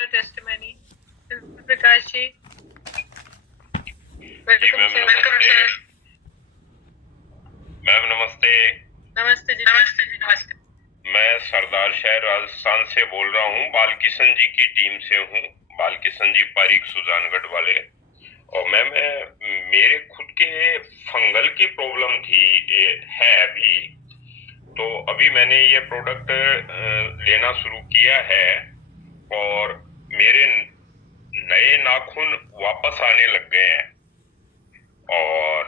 testimony. Prakash ji, welcome sir. Ma'am नमस्ते। नमस्ते जी। नमस्ते। मैं सरदार शहर राजस्थान से बोल रहा हूँ, बालकिशन जी की टीम से हूँ। बालकिशन जी पारीक सुजानगढ़ वाले। और मैम मेरे खुद के फंगल की प्रॉब्लम थी, है अभी। तो अभी मैंने ये प्रोडक्ट लेना शुरू किया है और मेरे नए नाखून वापस आने लग गए हैं और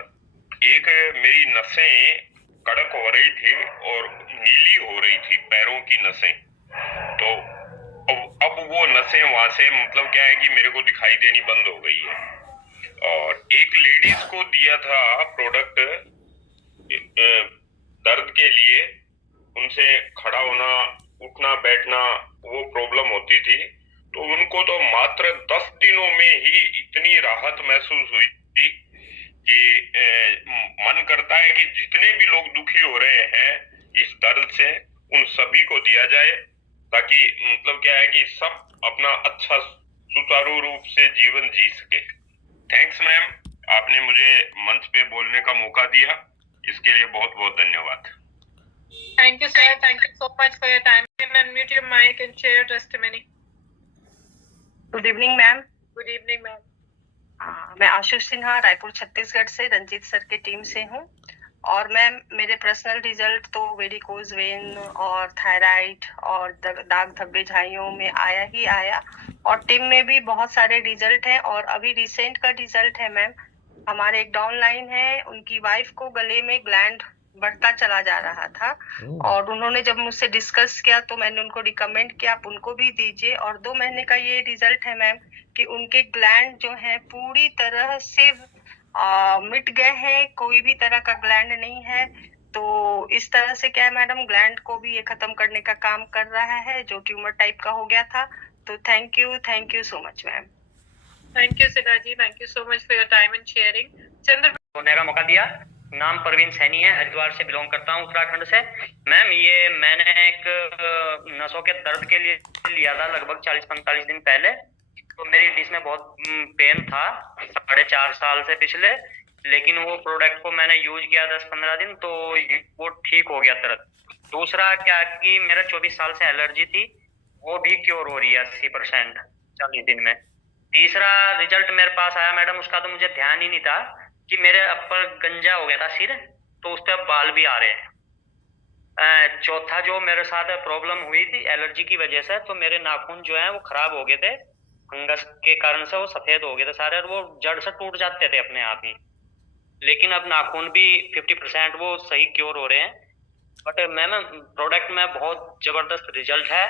एक मेरी नसें कड़क हो रही थी और नीली हो रही थी, पैरों की नसें। तो अब वो नसें वहां से मतलब क्या है कि मेरे को दिखाई देनी बंद हो गई है। और एक लेडीज को दिया था प्रोडक्ट दर्द के लिए, उनसे खड़ा होना उठना बैठना वो प्रॉब्लम होती थी। तो उनको तो मात्र 10 दिनों में ही इतनी राहत महसूस हुई थी कि मन करता है कि जितने भी लोग दुखी हो रहे हैं इस दर्द से, उन सभी को दिया जाए, ताकि मतलब क्या है कि सब अपना अच्छा सुचारू रूप से जीवन जी सके। थैंक्स मैम, आपने मुझे मंच पे बोलने का मौका दिया, इसके लिए बहुत बहुत धन्यवाद। Thank you, sir. Thank you so much for your time. You can unmute your mic and share your testimony. Good evening ma'am. Good evening, ma'am. मैं आशुष सिन्हा रायपुर छत्तीसगढ़ से रंजीत सर के टीम से हूँ। और मैम मेरे पर्सनल रिजल्ट तो वेरिकोज वेन और thyroid और दाग धब्बे झाइयों में आया ही आया, और टीम में भी बहुत सारे रिजल्ट हैं। और अभी रिसेंट का रिजल्ट है मैम, हमारे एक डाउनलाइन है, उनकी वाइफ को गले में ग्लैंड बढ़ता चला जा रहा था और उन्होंने जब मुझसे डिस्कस किया तो मैंने उनको रिकमेंड किया आप उनको भी दीजिए। और 2 महीने का ये रिजल्ट है मैम कि उनके ग्लैंड जो है पूरी तरह से मिट गए हैं, कोई भी तरह का ग्लैंड नहीं है। तो इस तरह से क्या है मैडम, ग्लैंड को भी ये खत्म करने का काम कर रहा है जो ट्यूमर टाइप का हो गया था। तो thank you so much ma'am. Thank you, Siddharth. Thank you so much for your time and sharing. चंद्र बोलने का मौका दिया। नाम परवीन सैनी है, हरिद्वार से बिलोंग करता हूँ, उत्तराखंड से। मैम ये मैंने एक नसों के दर्द के लिए लिया था लगभग 40-45 दिन पहले। तो मेरी इसमें बहुत पेन था 4.5 साल से पिछले, लेकिन वो प्रोडक्ट को मैंने यूज किया 10-15 दिन तो वो ठीक हो गया दर्द। दूसरा क्या कि मेरा 24 साल से एलर्जी थी, वो भी क्योर हो रही है 80% 40 दिन में। तीसरा रिजल्ट मेरे पास आया मैडम, उसका तो मुझे ध्यान ही नहीं था कि मेरे अपर गंजा हो गया था सिर, तो उस पर अब बाल भी आ रहे हैं। चौथा जो मेरे साथ प्रॉब्लम हुई थी एलर्जी की वजह से, तो मेरे नाखून जो है वो खराब हो गए थे, फंगस के कारण से वो सफेद हो गए थे सारे और वो जड़ से टूट जाते थे अपने आप ही। लेकिन अब नाखून भी 50% वो सही क्योर हो रहे हैं। बट मैम प्रोडक्ट में बहुत जबरदस्त रिजल्ट है,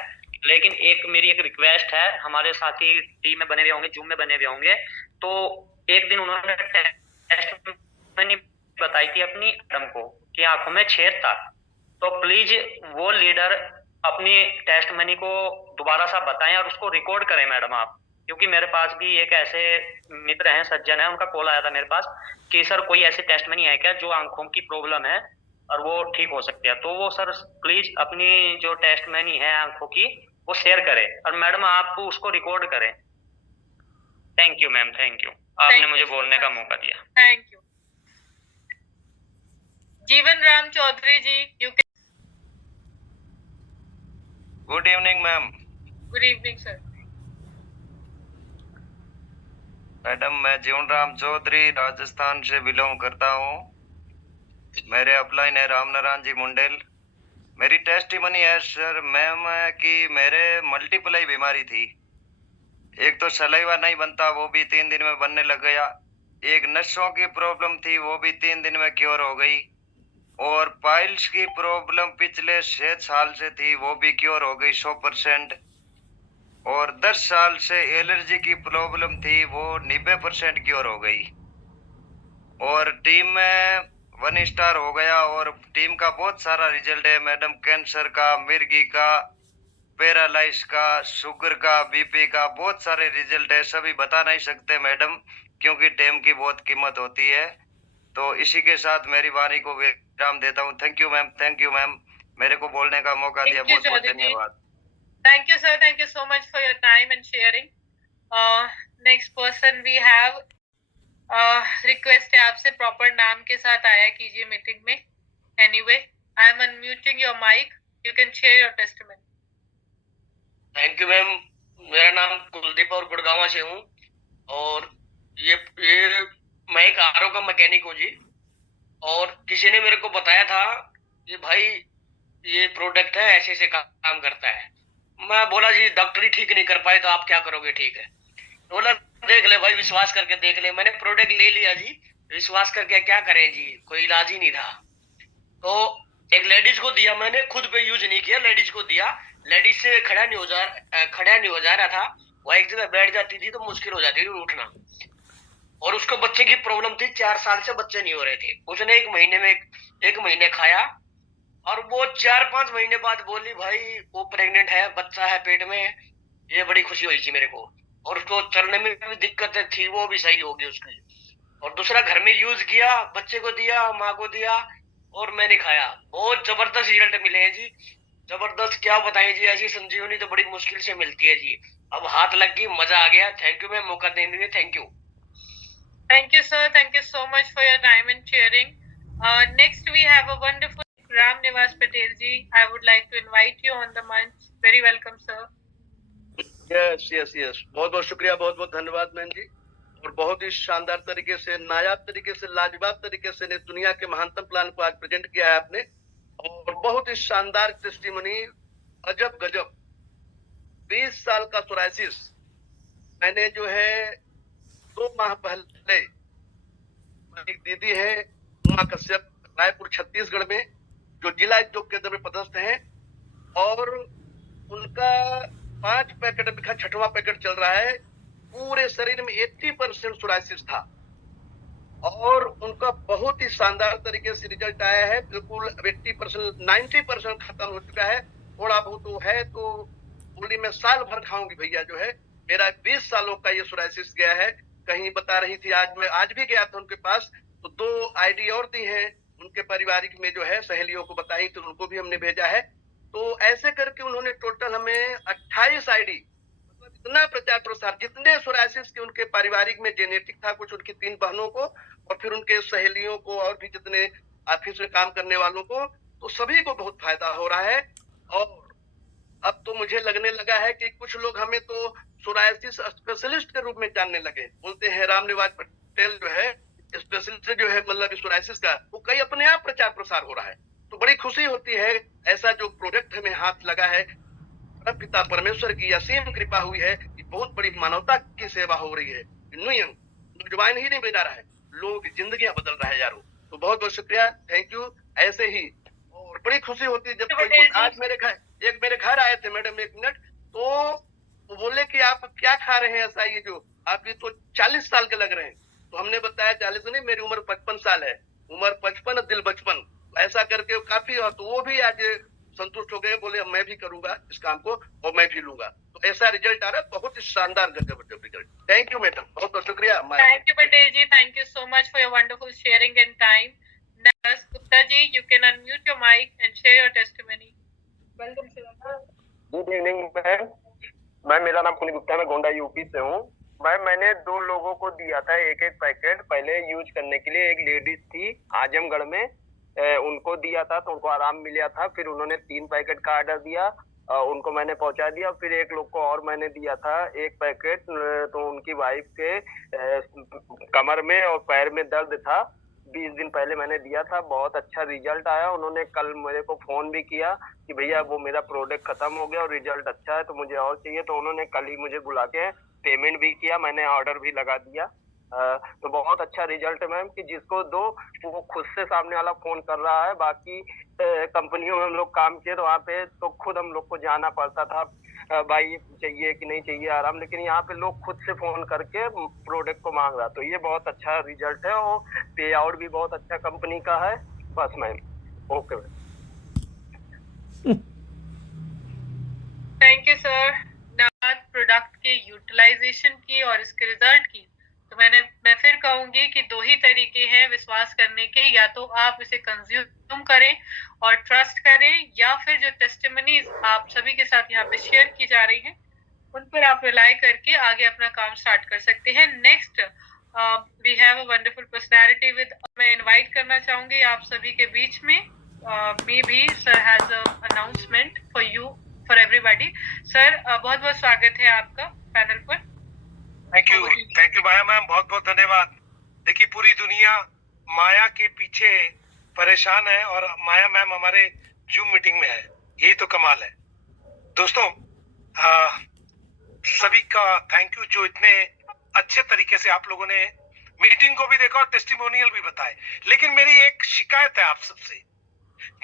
लेकिन मेरी एक रिक्वेस्ट है, हमारे साथी टीम में बने हुए होंगे, जूम में बने हुए होंगे, तो एक दिन उन्होंने टेस्ट मैंने बताई थी अपनी मैडम को कि आंखों में छेद था। तो प्लीज वो लीडर अपनी टेस्ट मनी को दोबारा सा बताएं और उसको रिकॉर्ड करें मैडम आप, क्योंकि मेरे पास भी एक ऐसे मित्र हैं, सज्जन है, उनका कॉल आया था मेरे पास कि सर कोई ऐसी टेस्ट मनी है क्या जो आंखों की प्रॉब्लम है और वो ठीक हो सकती है। तो वो सर प्लीज अपनी जो टेस्ट मनी है आंखों की वो शेयर करें और मैडम आप उसको रिकॉर्ड करें। Thank you ma'am, thank you, आपने मुझे बोलने का मौका दिया। Thank you. Jeevan Ram Chaudhary ji, you can. Good evening ma'am. Good evening sir. Madam मैं जीवन राम चौधरी राजस्थान से बिलोंग करता हूँ। मेरे अपलाइन है राम नारायण जी मुंडेल। मेरी टेस्टिमनी है सर मैम कि मेरे मल्टीप्लाई बीमारी थी। एक तो सलाइवा नहीं बनता, वो भी 3 दिन में बनने लग गया। एक नसों की प्रॉब्लम थी, वो भी 3 दिन में क्योर हो गई। और पाइल्स की प्रॉब्लम पिछले 6 साल से थी, वो भी क्योर हो गई 100%। और 10 साल से एलर्जी की प्रॉब्लम थी, वो 90% क्योर हो गई। और टीम में 1 स्टार हो गया। और टीम का बहुत सारा रिजल्ट है मैडम, कैंसर का, मिर्गी का, पैरालाइज का, शुगर का, बीपी का, बहुत सारे रिजल्ट है। सभी बता नहीं सकते मैडम, क्योंकि टीम की बहुत कीमत होती है। तो इसी के साथ मेरी वाणी को विराम देता हूँ। Thank you ma'am, thank you ma'am, मेरे को बोलने का मौका दिया, बहुत बहुत धन्यवाद। Thank you, sir. Thank you so much for your time and sharing. Next person we have. Request है आपसे प्रॉपर नाम के साथ आया कीजिए मीटिंग में. Anyway, I am unmuting your mic. You can share your testimony. Thank you ma'am. मेरा नाम कुलदीप और गुड़गांव से हूँ और ये मैं एक आरओ का मैकेनिक हूँ जी. और किसी ने मेरे को बताया था कि भाई ये प्रोडक्ट है ऐसे ऐसे काम करता है. मैं बोला जी डॉक्टर ही ठीक नहीं कर पाए तो आप क्या करोगे. ठीक है. बोला देख ले भाई, विश्वास करके देख ले. मैंने प्रोडक्ट ले लिया जी. विश्वास करके क्या करें जी, कोई इलाज ही नहीं था. तो एक लेडीज को दिया, मैंने खुद पे यूज नहीं किया, लेडीज को दिया. लेडीज से खड़ा नहीं हो जा रहा था. वो एक जगह बैठ जाती थी तो मुश्किल हो जाती थी उठना. और उसको बच्चे की प्रॉब्लम थी, 4 साल से बच्चे नहीं हो रहे थे. उसने एक महीने खाया और वो 4-5 महीने बाद बोली भाई वो प्रेग्नेंट है, बच्चा है पेट में. ये बड़ी खुशी हुई थी मेरे को. और उसको चलने में भी दिक्कतें थी, वो भी सही होगी उसकी. और दूसरा घर में यूज किया, बच्चे को दिया, माँ को दिया और मैंने खाया. बहुत जबरदस्त रिजल्ट मिले हैं जी. जबरदस्त क्या बताएं जी. ऐसी संजीवनी तो बड़ी मुश्किल से मिलती है जी. अब हाथ लग गई, मजा आ गया. थैंक यू मैम, मौका देने के लिए thank you. Thank you, sir. Thank you so much for your time and sharing. Next, we have a wonderful Ram Nivas Patel ji. I would like to invite you on the मंच. Very welcome, sir. Yes. बहुत बहुत शुक्रिया, बहुत बहुत धन्यवाद ma'am जी. और बहुत ही शानदार तरीके से, नायाब तरीके से, लाजवाब तरीके से ने दुनिया के महानतम प्लान को आज प्रेजेंट किया है आपने. और बहुत ही शानदार टेस्टिमनी, अजब गजब. 20 साल का सोराइसिस मैंने जो है 2 माह पहले, एक दीदी है उमा कश्यप, रायपुर छत्तीसगढ़ में, जो जिला उद्योग केंद्र में पदस्थ हैं. और उनका 5 पैकेट बिखा 6वां पैकेट चल रहा है. पूरे शरीर में 80% सोराइसिस था और उनका बहुत ही शानदार तरीके से रिजल्ट आया है. बिल्कुल 80%, 90% खत्म हो चुका है. थोड़ा बहुत तो है तो बोली मैं साल भर खाऊंगी भैया. जो है मेरा 20 सालों का ये सोराइसिस गया है. कहीं बता रही थी, आज भी गया था उनके पास तो 2 आईडी और दी हैं उनके पारिवारिक में, जो है सहेलियों को बताई तो उनको भी हमने भेजा है. तो ऐसे करके उन्होंने टोटल हमें 28 आईडी, मतलब इतना प्रचार प्रसार, जितने सोराइसिस के उनके पारिवारिक में जेनेटिक था, कुछ उनकी 3 बहनों को और फिर उनके सहेलियों को और भी जितने ऑफिस में काम करने वालों को, तो सभी को बहुत फायदा हो रहा है. और अब तो मुझे लगने लगा है कि कुछ लोग हमें तो सोराइसिस स्पेशलिस्ट के रूप में जानने लगे. बोलते हैं राम निवास पटेल जो है स्पेशलिस्ट जो है, मतलब सोराइसिस का, वो कई अपने आप प्रचार प्रसार हो रहा है. तो बड़ी खुशी होती है. ऐसा जो प्रोडक्ट हमें हाथ लगा है, पिता परमेश्वर की असीम कृपा हुई है कि बहुत बड़ी मानवता की सेवा हो रही है. नौजवान ही नहीं बना रहा है, लोगों की जिंदगियां बदल रहा है यारों. तो बहुत बहुत शुक्रिया, थैंक यू. ऐसे ही और बड़ी खुशी होती है जब कोई आज मेरे घर आए थे मैडम, 1 मिनट, तो वो बोले कि आप क्या खा रहे हैं ऐसा, ये जो आप ये तो 40 साल के लग रहे हैं. तो हमने बताया 40 नहीं, मेरी उम्र 55 साल है. उम्र 55, दिल बचपन. ऐसा करके काफी, तो वो भी आज संतुष्ट हो गए. बोले मैं भी करूंगा इस काम को और मैं भी लूंगा. तो ऐसा रिजल्ट आ रहा है, बहुत ही शानदार गजब रिजल्ट. थैंक यू मैडम, बहुत बहुत शुक्रिया. Thank you, Patel ji. Thank you so much for your wonderful sharing and time. Next, Gupta ji, you can unmute your mic and share your testimony. Welcome, sir. Good evening ma'am. मेरा नाम पुनीत गुप्ता है, मैं Gonda UP से हूँ. मैंने 2 लोगों को दिया था एक पैकेट पहले यूज करने के लिए. एक लेडीज थी आजमगढ़ में, उनको दिया था तो उनको आराम मिला था. फिर उन्होंने 3 पैकेट का ऑर्डर दिया, उनको मैंने पहुंचा दिया. फिर एक लोग को और मैंने दिया था 1 पैकेट, तो उनकी वाइफ के कमर में और पैर में दर्द था. 20 दिन पहले मैंने दिया था, बहुत अच्छा रिजल्ट आया. उन्होंने कल मेरे को फोन भी किया कि भैया वो मेरा प्रोडक्ट खत्म हो गया और रिजल्ट अच्छा है तो मुझे और चाहिए. तो उन्होंने कल ही मुझे बुला के पेमेंट भी किया, मैंने ऑर्डर भी लगा दिया. तो बहुत अच्छा रिजल्ट है मैम, कि जिसको दो वो खुद से सामने वाला फोन कर रहा है. बाकी कंपनियों में हम लोग काम किए तो वहाँ पे तो खुद हम लोग को जाना पड़ता था, भाई चाहिए कि नहीं चाहिए आराम. लेकिन यहाँ पे लोग खुद से फोन करके प्रोडक्ट को मांग रहा. तो ये बहुत अच्छा रिजल्ट है और पे आउट भी बहुत अच्छा कंपनी का है. बस ma'am, okay ma'am. Thank you sir. Product के यूटिलाइजेशन की और इसके रिजल्ट की तो मैं फिर कहूंगी कि दो ही तरीके हैं विश्वास करने के, या तो आप इसे कंज्यूम करें और ट्रस्ट करें, या फिर जो टेस्टिमनीज आप सभी के साथ यहाँ पे शेयर की जा रही हैं उन पर आप रिलाई करके आगे अपना काम स्टार्ट कर सकते हैं। Next we have a wonderful personality with, मैं इनवाइट करना चाहूंगी आप सभी के बीच में, maybe sir has an announcement for you, for everybody. Sir बहुत बहुत स्वागत है आपका पैनल पर। थैंक यू माया मैम, बहुत बहुत धन्यवाद। देखिए पूरी दुनिया माया के पीछे परेशान है और माया मैम हमारे जूम मीटिंग में है, यही तो कमाल है। दोस्तों सभी का थैंक यू जो इतने अच्छे तरीके से आप लोगों ने मीटिंग को भी देखा और टेस्टिमोनियल भी बताए। लेकिन मेरी एक शिकायत है आप सबसे,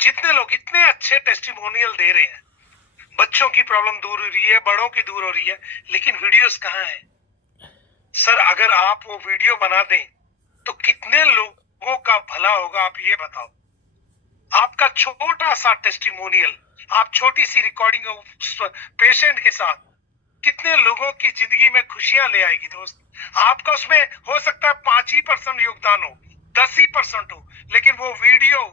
जितने लोग इतने अच्छे टेस्टिमोनियल दे रहे हैं, बच्चों की प्रॉब्लम दूर हो रही है, बड़ों की दूर हो रही है, लेकिन वीडियोस कहाँ है? सर अगर आप वो वीडियो बना दें तो कितने लोगों का भला होगा, आप ये बताओ। आपका छोटा सा टेस्टिमोनियल, आप छोटी सी रिकॉर्डिंग पेशेंट के साथ कितने लोगों की जिंदगी में खुशियां ले आएगी दोस्त। आपका उसमें हो सकता है 5% योगदान हो, 10% हो, लेकिन वो वीडियो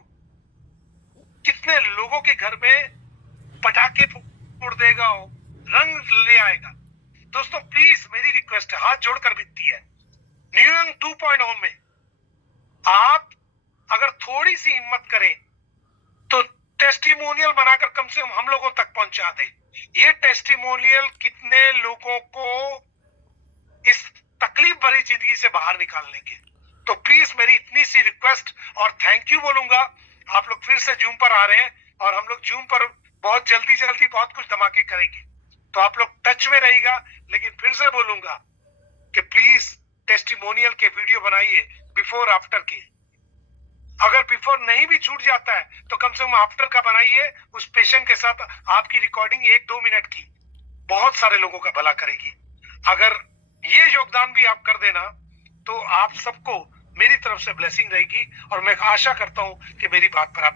कितने लोगों के घर में पटाखे फोड़ देगा, हो रंग ले आएगा। दोस्तों प्लीज मेरी रिक्वेस्ट है, हाथ जोड़कर विनती है, न्यू यंग 2.0 में आप अगर थोड़ी सी हिम्मत करें तो टेस्टिमोनियल बनाकर कम से कम हम लोगों तक पहुंचा दे। ये टेस्टिमोनियल कितने लोगों को इस तकलीफ भरी जिंदगी से बाहर निकालने के। तो प्लीज मेरी इतनी सी रिक्वेस्ट और थैंक यू बोलूंगा। आप लोग फिर से जूम पर आ रहे हैं और हम लोग जूम पर बहुत जल्दी बहुत कुछ धमाके करेंगे, तो आप लोग टच में रहिएगा। लेकिन फिर से बोलूंगा कि प्लीज टेस्टिमोनियल के वीडियो बनाइए बिफोर आफ्टर के। अगर बिफोर नहीं भी छूट जाता है तो कम से कम आफ्टर का बनाइए, उस पेशेंट के साथ आपकी रिकॉर्डिंग 1-2 मिनट की बहुत सारे लोगों का भला करेगी। अगर ये योगदान भी आप कर देना तो आप सबको मेरी तरफ से ब्लेसिंग रहेगी और मैं आशा करता हूं कि मेरी बात पर आप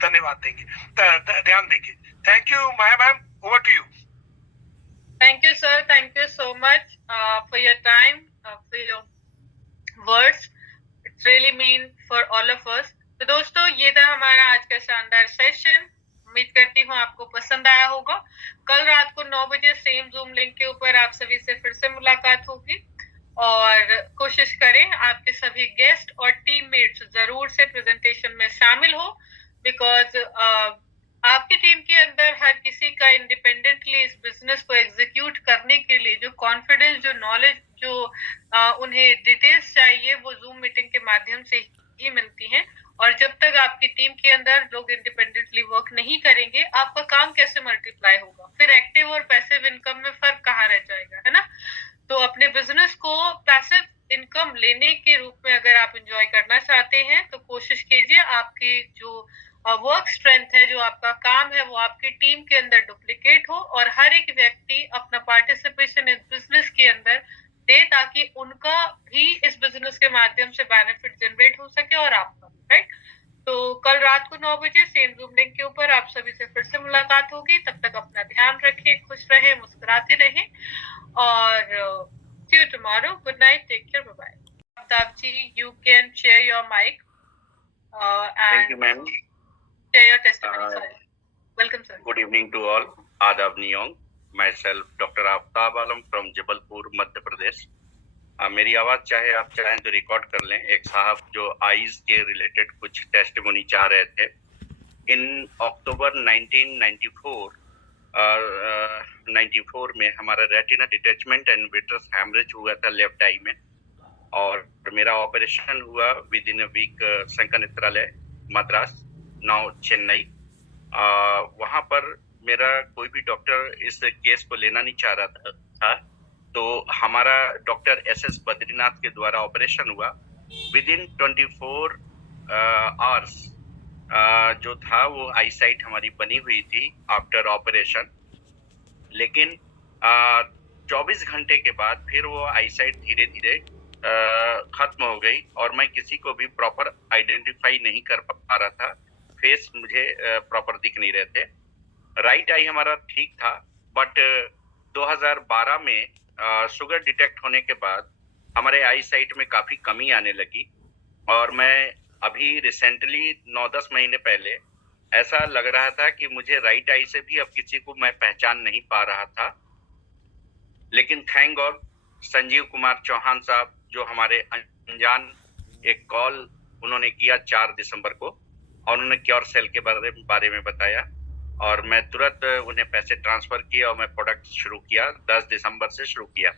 धन्यवाद देंगे, ध्यान देंगे। Thank you Maya ma'am, over to you. Thank you, sir. Thank you so much for your time, for your words. It's really mean for all of us. तो दोस्तों ये था हमारा आज का शानदार सेशन। उम्मीद करती हूँ आपको पसंद आया होगा। कल रात को 9 बजे सेम जूम लिंक के ऊपर आप सभी से फिर से मुलाकात होगी और कोशिश करें आपके सभी गेस्ट और टीममेट्स जरूर से प्रेजेंटेशन में शामिल हो, बिकॉज आपकी टीम के अंदर हर किसी का इंडिपेंडेंटली इस बिजनेस को एग्जीक्यूट करने के लिए जो कॉन्फिडेंस, जो नॉलेज, जो उन्हें डिटेल्स चाहिए वो जूम मीटिंग के माध्यम से ही मिलती हैं। और जब तक आपकी टीम के अंदर लोग इंडिपेंडेंटली वर्क नहीं करेंगे, आपका काम कैसे मल्टीप्लाई होगा? फिर एक्टिव और पैसिव इनकम में फर्क कहाँ रह जाएगा, है ना? तो अपने बिजनेस को पैसिव इनकम लेने के रूप में अगर आप एंजॉय करना चाहते हैं तो कोशिश कीजिए आपकी जो वर्क स्ट्रेंथ है, जो आपका काम है, वो आपकी टीम के अंदर डुप्लीकेट हो और हर एक व्यक्ति अपना पार्टिसिपेशन इस बिजनेस के अंदर दे ताकि उनका भी इस बिजनेस के माध्यम से बेनिफिट जनरेट हो सके और आपका, राइट? तो कल रात को 9 बजे सेम जूम लिंक के ऊपर आप सभी से फिर से मुलाकात होगी। तब तक अपना ध्यान रखें, खुश रहें, मुस्कुराते रहें और see you tomorrow. Good night. Take care. Bye bye. Abdab ji, you can share your mic and Thank you, ma'am. share your testimony. Sir. Welcome, sir. Good evening to all. Adab Niyong. Myself, Dr. Aftab Alam from Jabalpur, Madhya Pradesh. मेरी आवाज चाहे आप चाहें तो record कर लें। एक साहब जो आईज के रिलेटेड कुछ टेस्टिमोनी चाह रहे थे। इन अक्टूबर 1994 में हमारा retina detachment and vitreous haemorrhage हुआ था लेफ्ट आई में, और मेरा ऑपरेशन हुआ within a week Shankar Nethralaya Madras, now Chennai. वहाँ पर मेरा कोई भी डॉक्टर इस केस को लेना नहीं चाह रहा था, तो हमारा डॉक्टर SS बद्रीनाथ के द्वारा ऑपरेशन हुआ। विद इन 24 आवर्स जो था वो आईसाइट हमारी बनी हुई थी आफ्टर ऑपरेशन, लेकिन 24 घंटे के बाद फिर वो आईसाइट धीरे धीरे खत्म हो गई और मैं किसी को भी प्रॉपर आइडेंटिफाई नहीं कर पा रहा था, फेस मुझे प्रॉपर दिख नहीं रहे थे। राइट आई हमारा ठीक था, बट 2012 में शुगर डिटेक्ट होने के बाद हमारे आई साइट में काफ़ी कमी आने लगी। और मैं अभी रिसेंटली 9-10 महीने पहले ऐसा लग रहा था कि मुझे राइट आई से भी अब किसी को मैं पहचान नहीं पा रहा था। लेकिन थैंक गॉड संजीव कुमार चौहान साहब, जो हमारे अनजान एक कॉल उन्होंने किया 4 दिसंबर को, और उन्होंने क्योर सेल के बारे में बताया, और मैं तुरंत उन्हें पैसे ट्रांसफर किए और मैं प्रोडक्ट शुरू किया। 10 दिसंबर से शुरू किया।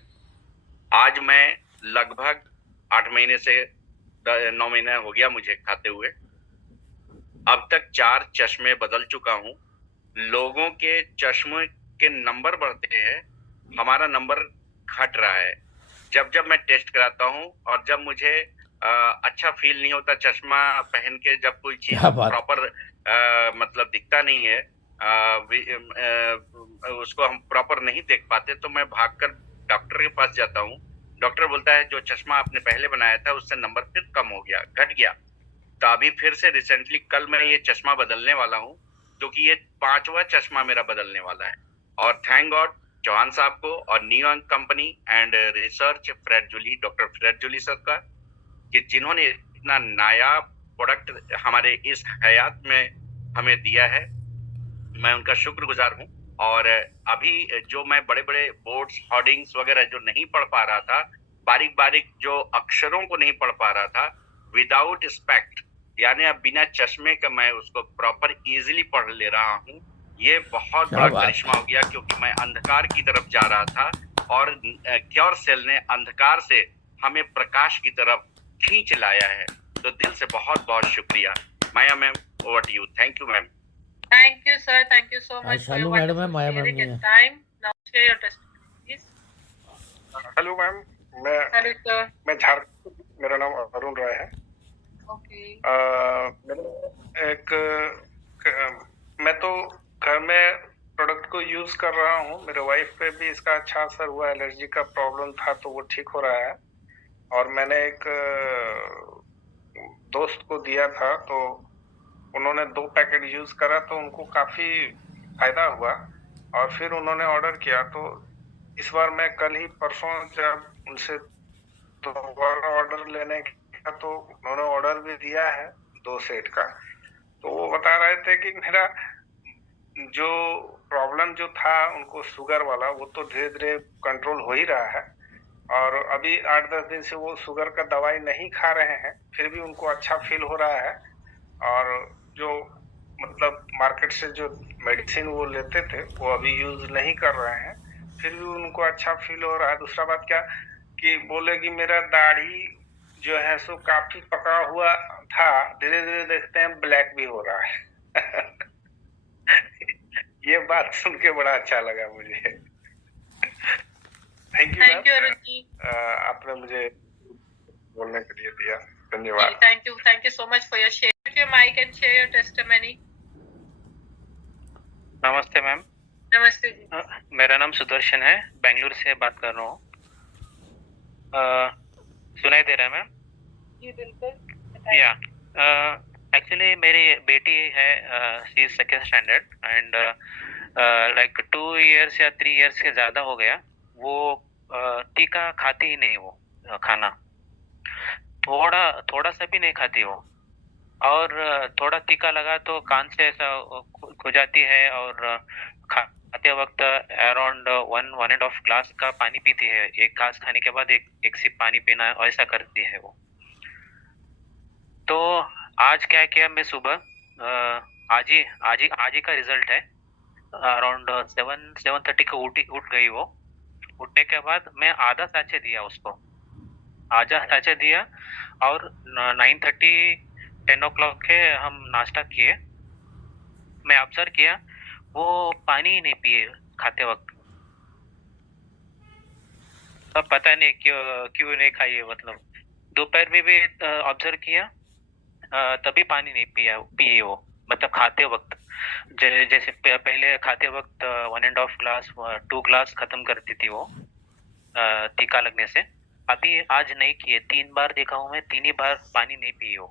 आज मैं लगभग 8 महीने से 9 महीना हो गया मुझे खाते हुए। अब तक 4 चश्मे बदल चुका हूँ। लोगों के चश्मे के नंबर बढ़ते हैं, हमारा नंबर घट रहा है। जब जब मैं टेस्ट कराता हूँ और जब मुझे अच्छा फील नहीं होता चश्मा पहन के, जब कोई चीज प्रॉपर मतलब दिखता नहीं है, उसको हम प्रॉपर नहीं देख पाते, तो मैं भागकर डॉक्टर के पास जाता हूँ। डॉक्टर बोलता है जो चश्मा आपने पहले बनाया था उससे नंबर फिर कम हो गया, घट गया। तो अभी फिर से रिसेंटली कल मैं ये चश्मा बदलने वाला हूँ, क्योंकि ये 5वां चश्मा मेरा बदलने वाला है। और थैंक गॉड चौहान साहब को और New York company and research Fred Julie, doctor Fred Julie sir का, कि जिन्होंने इतना नायाब प्रोडक्ट हमारे इस हयात में हमें दिया है। मैं उनका शुक्रगुजार हूँ। और अभी जो मैं बड़े बड़े बोर्ड्स, होर्डिंग्स वगैरह जो नहीं पढ़ पा रहा था, बारीक बारीक जो अक्षरों को नहीं पढ़ पा रहा था, विदाउट स्पेक्ट, यानी अब बिना चश्मे का मैं उसको प्रॉपर इजीली पढ़ ले रहा हूँ। ये बहुत बड़ा करिश्मा हो गया, क्योंकि मैं अंधकार की तरफ जा रहा था और क्योर सेल ने अंधकार से हमें प्रकाश की तरफ खींच लाया है। तो दिल से बहुत बहुत शुक्रिया। Maya ma'am, over to you. Thank you ma'am. Thank you, sir. Thank you so much for your Shalu madam है, wonderful माया मैम sharing नहीं and है। time. Now share your testimony, please. Hello ma'am, Hello, sir. मैं झारखंड, मेरा नाम अरुण राय है। Okay. मैं तो घर में प्रोडक्ट को यूज कर रहा हूँ। मेरे वाइफ पे भी इसका अच्छा असर हुआ, एलर्जी का प्रॉब्लम था तो वो ठीक हो रहा है। और मैंने एक दोस्त को दिया था, तो उन्होंने 2 पैकेट यूज करा तो उनको काफी फायदा हुआ, और फिर उन्होंने ऑर्डर किया। तो इस बार मैं कल ही परसों जब उनसे दोबारा ऑर्डर लेने का, तो उन्होंने ऑर्डर भी दिया है 2 सेट का। तो वो बता रहे थे कि मेरा जो प्रॉब्लम जो था उनको शुगर वाला, वो तो धीरे धीरे कंट्रोल हो ही रहा है। और अभी 8-10 दिन से वो शुगर का दवाई नहीं खा रहे हैं, फिर भी उनको अच्छा फील हो रहा है। और जो मतलब मार्केट से जो मेडिसिन वो लेते थे वो अभी यूज नहीं कर रहे हैं, फिर भी उनको अच्छा फील हो रहा है। दूसरा बात क्या कि बोले कि मेरा दाढ़ी जो है सो काफी पका हुआ था, धीरे धीरे देखते हैं ब्लैक भी हो रहा है। ये बात सुन के बड़ा अच्छा लगा मुझे। Thank you Thank you, Arun ji. आपने मुझे बोलने के लिए दिया, धन्यवाद। Thank you. Thank you so much for your share. Your mic and share your testimony. नमस्ते मैम। नमस्ते जी। मेरा नाम सुदर्शन है, बेंगलुरु से बात कर रहा हूँ। सुनाई दे रहा है मैम? जी बिल्कुल। या एक्चुअली मेरी बेटी है, she is 2nd standard and like 2 years या 3 इयर्स के ज़्यादा हो गया। वो टीका खाती ही नहीं, वो खाना थोड़ा सा भी नहीं खाती वो। और थोड़ा टीका लगा तो कान से ऐसा खुजाती है, और खाते वक्त अराउंड 1.5 ग्लास का पानी पीती है। एक घास खाने के बाद एक सिप पानी पीना, ऐसा करती है वो। तो आज क्या किया मैं सुबह, आज ही का रिजल्ट है। अराउंड 7:30 को उठ गई वो। उठने के बाद मैं आधा सैचे दिया उसको, और 9:30-10 o'clock के हम नाश्ता किए। मैं ऑब्जर्व किया वो पानी ही नहीं पिए खाते वक्त। अब पता नहीं क्यों नहीं खाई है, मतलब दोपहर में भी ऑब्जर्व किया, तभी पानी नहीं पिए वो, मतलब खाते वक्त। जैसे पहले खाते वक्त 1.5 ग्लास 2 ग्लास खत्म करती थी वो टीका लगने से। अभी आज नहीं किए, 3 बार देखा हूँ मैं, 3 ही बार पानी नहीं पी हो।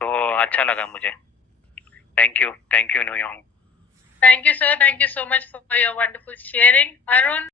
तो अच्छा लगा मुझे। Thank you New York. Thank you, sir. Thank you so much for your wonderful sharing. Arun,